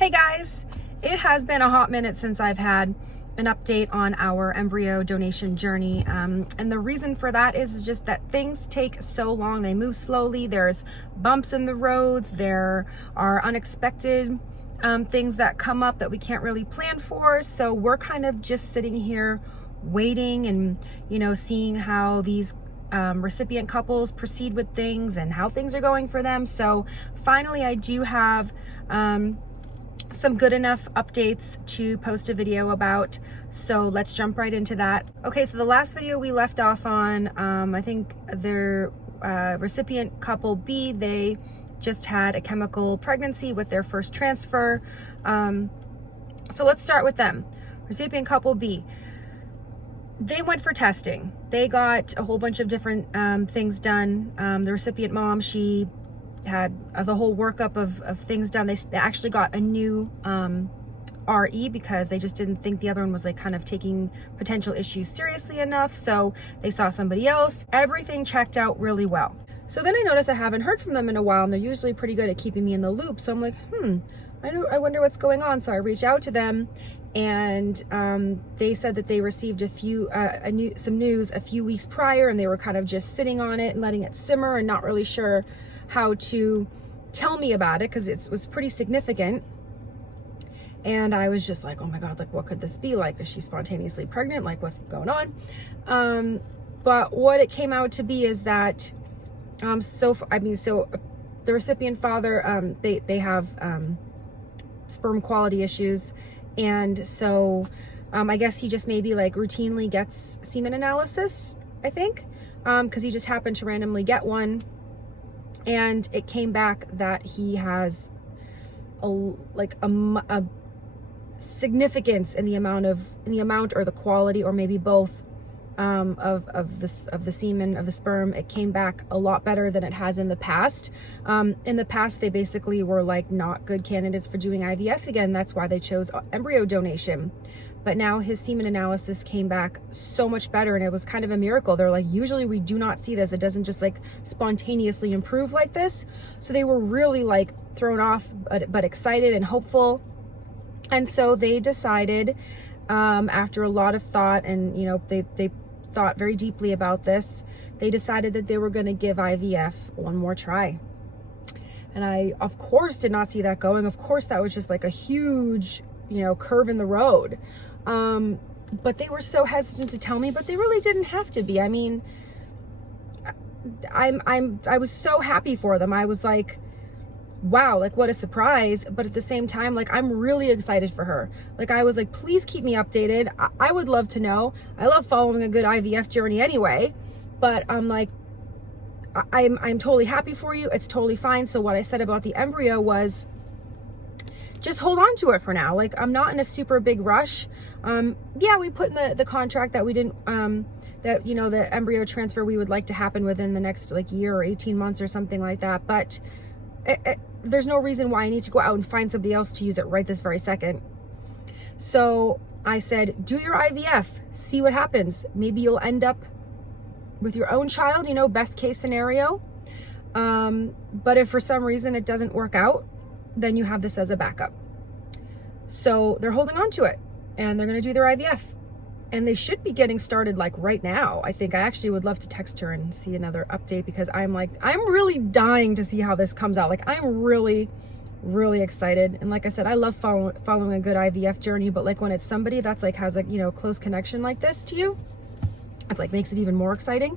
Hey guys, it has been a hot minute since I've had an update on our embryo donation journey, and the reason for that is just that things take so long. They move slowly. There's bumps in the roads. There are unexpected things that come up that we can't really plan for. So we're kind of just sitting here waiting and seeing how these recipient couples proceed with things and how things are going for them. So finally I do have some good enough updates to post a video about, so let's jump right into that. Okay, so the last video we left off on, I think the recipient couple B, they just had a chemical pregnancy with their first transfer. So let's start with them. Recipient couple B, they went for testing. They got a whole bunch of different things done. The recipient mom, she had the whole workup of things done. They actually got a new RE because they just didn't think the other one was like kind of taking potential issues seriously enough. So they saw somebody else. Everything checked out really well. So then I noticed I haven't heard from them in a while, and they're usually pretty good at keeping me in the loop. So I'm like, I wonder what's going on. So I reached out to them, and they said that they received some news a few weeks prior, and they were kind of just sitting on it and letting it simmer and not really sure how to tell me about it because it was pretty significant. And I was just like, oh my God, like what could this be? Like, is she spontaneously pregnant? Like, what's going on? But what it came out to be is that so the recipient father, they have sperm quality issues, and so I guess he just maybe like routinely gets semen analysis, I think, because he just happened to randomly get one. And it came back that he has a significance in the amount or the quality, or maybe both, of the semen, of the sperm. It came back a lot better than it has in the past. In the past, they basically were like not good candidates for doing IVF again. That's why they chose embryo donation. But now his semen analysis came back so much better, and it was kind of a miracle. They're like, usually we do not see this. It doesn't just like spontaneously improve like this. So they were really like thrown off, but excited and hopeful. And so they decided, after a lot of thought, and they thought very deeply about this, they decided that they were going to give IVF one more try. And I, of course, did not see that going. Of course, that was just like a huge, curve in the road. But they were so hesitant to tell me, but they really didn't have to be. I mean, I was so happy for them. I was like, wow, like what a surprise. But at the same time, like, I'm really excited for her. Like, I was like, please keep me updated. I would love to know. I love following a good IVF journey anyway, but I'm like, I'm totally happy for you. It's totally fine. So what I said about the embryo was, just hold on to it for now. Like, I'm not in a super big rush. Yeah, we put in the contract that we didn't, that, the embryo transfer we would like to happen within the next like year or 18 months or something like that. But there's no reason why I need to go out and find somebody else to use it right this very second. So I said, do your IVF, see what happens. Maybe you'll end up with your own child, best case scenario. But if for some reason it doesn't work out, then you have this as a backup. So they're holding on to it, and they're going to do their IVF, and they should be getting started like right now. I think I actually would love to text her and see another update, because I'm really dying to see how this comes out. Like, I'm really, really excited. And like I said, I love following a good IVF journey, but like when it's somebody that's like has a, close connection like this to you, it like makes it even more exciting.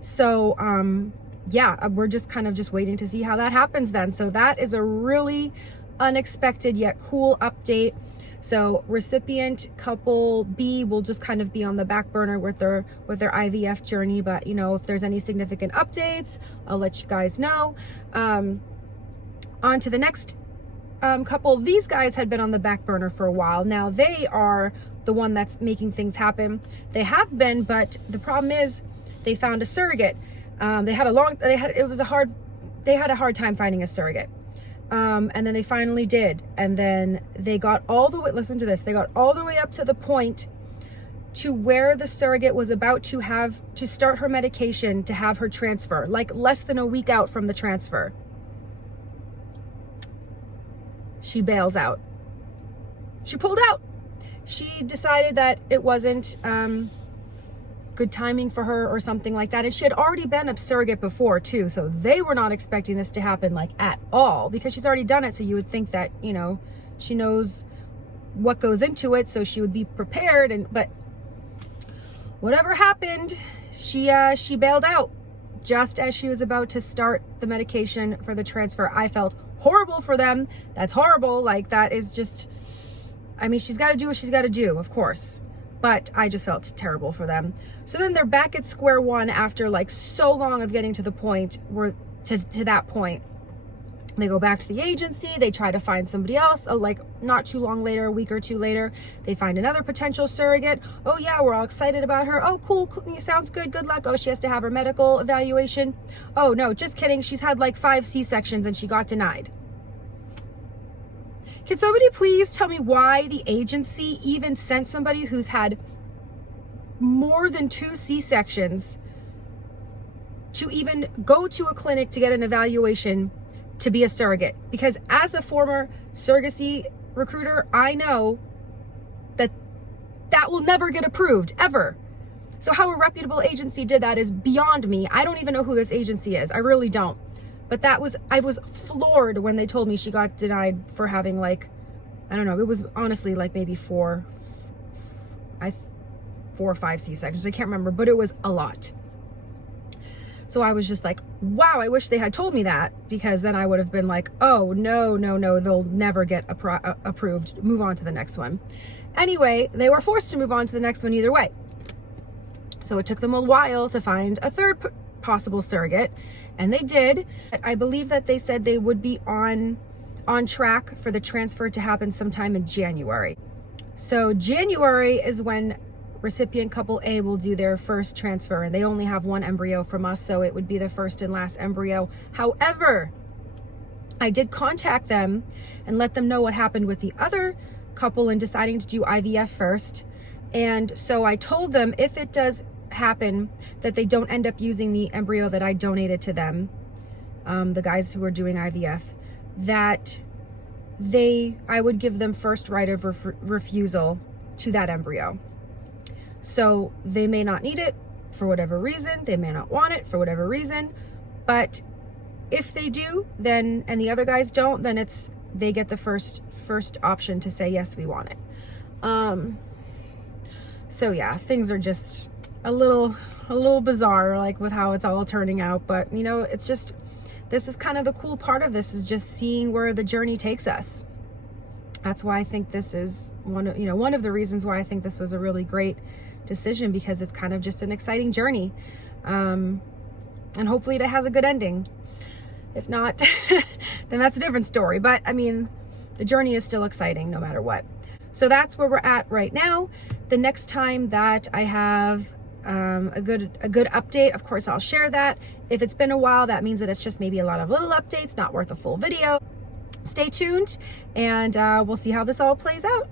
So, yeah, we're just kind of just waiting to see how that happens then. So that is a really unexpected yet cool update. So recipient couple B will just kind of be on the back burner with their IVF journey. But if there's any significant updates, I'll let you guys know. On to the next couple. These guys had been on the back burner for a while. Now they are the one that's making things happen. They have been, but the problem is they found a surrogate. They had a hard time finding a surrogate. And then they finally did. And then they got all the way, listen to this, they got all the way up to the point to where the surrogate was about to start her medication to have her transfer, like less than a week out from the transfer. She bails out. she pulled out. She decided that it wasn't good timing for her or something like that. And she had already been a surrogate before too. So they were not expecting this to happen like at all, because she's already done it. So you would think that, you know, she knows what goes into it, so she would be prepared. But whatever happened, she bailed out just as she was about to start the medication for the transfer. I felt horrible for them. That's horrible. Like, that is just, I mean, she's got to do what she's got to do, of course, but I just felt terrible for them. So then they're back at square one after like so long of getting to the point where to that point. They go back to the agency, they try to find somebody else. Like, not too long later, a week or two later, they find another potential surrogate. Oh yeah, we're all excited about her. Oh, cool, sounds good, good luck. Oh, she has to have her medical evaluation. Oh no, just kidding, she's had like 5 C-sections and she got denied. Can somebody please tell me why the agency even sent somebody who's had more than 2 C-sections to even go to a clinic to get an evaluation to be a surrogate? Because as a former surrogacy recruiter, I know that that will never get approved, ever. So how a reputable agency did that is beyond me. I don't even know who this agency is. I really don't. But I was floored when they told me she got denied for having, like, I don't know, it was honestly like maybe 4 or 5 C-sections. I can't remember, but it was a lot. So I was just like, wow, I wish they had told me that, because then I would have been like, oh, no, they'll never get approved. Move on to the next one. Anyway, they were forced to move on to the next one either way. So it took them a while to find a third possible surrogate, and they did. I believe that they said they would be on track for the transfer to happen sometime in January. So January is when recipient couple A will do their first transfer, and they only have 1 embryo from us, so it would be the first and last embryo. However, I did contact them and let them know what happened with the other couple in deciding to do IVF first. And so I told them, if it does happen that they don't end up using the embryo that I donated to them, the guys who are doing IVF, that I would give them first right of refusal to that embryo. So they may not need it for whatever reason, they may not want it for whatever reason, but if they do, then, and the other guys don't, then they get the first option to say, yes, we want it. So yeah, things are just a little bizarre, like, with how it's all turning out. But, you know, it's just, this is kind of the cool part of this, is just seeing where the journey takes us. That's why I think this is one of the reasons why I think this was a really great decision, because it's kind of just an exciting journey. And hopefully it has a good ending. If not, then that's a different story. But I mean, the journey is still exciting no matter what. So that's where we're at right now. The next time that I have a good update, of course I'll share that. If it's been a while, that means that it's just maybe a lot of little updates, not worth a full video. Stay tuned, and we'll see how this all plays out.